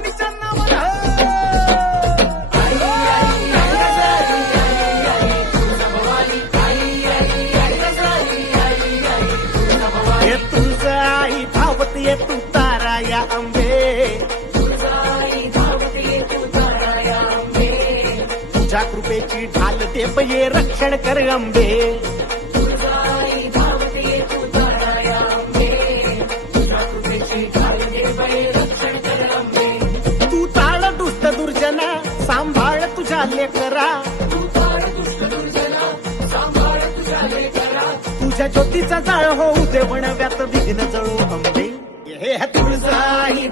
तुळजाभवानीच्या नावानं हे तुळज आई धावत ये तू तारा या अंबे तुझ्या कृपेची ढाल दे ये रक्षण कर अंबे तू ताळ दुष्ट दुर्जना सांभाळ तुझ्या लेकरा तुझ्या ज्योतीचा जाळ होऊ दे वणव्यात विघ्न जळू अंबे हे तुळजाई